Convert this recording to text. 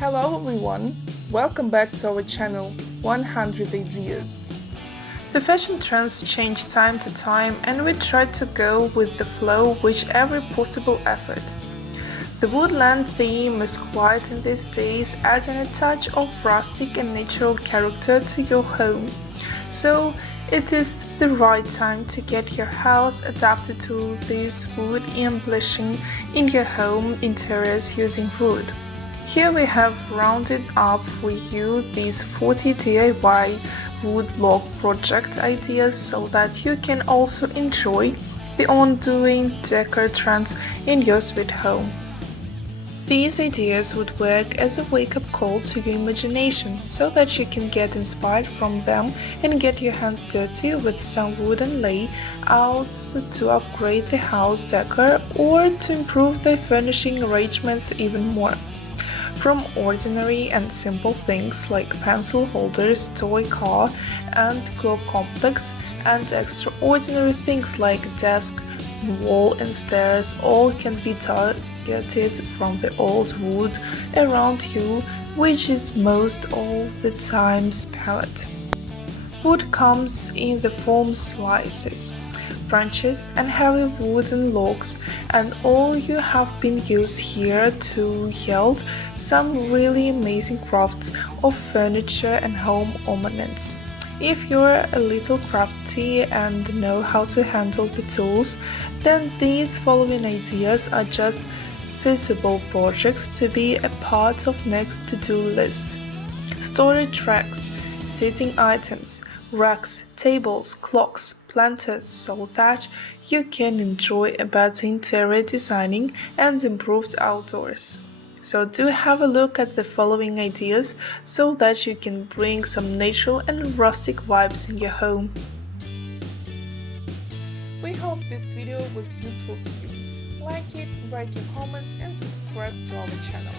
Hello everyone, welcome back to our channel 100 Ideas. The fashion trends change time to time and we try to go with the flow with every possible effort. The woodland theme is quiet in these days, adding a touch of rustic and natural character to your home. So it is the right time to get your house adapted to this wood embellishing in your home interiors using wood. Here we have rounded up for you these 40 DIY wood log project ideas so that you can also enjoy the ongoing decor trends in your sweet home. These ideas would work as a wake-up call to your imagination so that you can get inspired from them and get your hands dirty with some wooden layouts to upgrade the house decor or to improve the furnishing arrangements even more. From ordinary and simple things like pencil holders, toy car and clock complex, and extraordinary things like desk, wall and stairs, all can be targeted from the old wood around you, which is most all the time's palette. Wood comes in the form slices, branches and heavy wooden logs, and all you have been used here to yield some really amazing crafts of furniture and home ornaments. If you're a little crafty and know how to handle the tools, then these following ideas are just feasible projects to be a part of next to-do list. Storage racks, seating items, racks, tables, clocks, planters, so that you can enjoy a better interior designing and improved outdoors. So do have a look at the following ideas so that you can bring some natural and rustic vibes in your home. We hope this video was useful to you. Like it, write your comments and subscribe to our channel.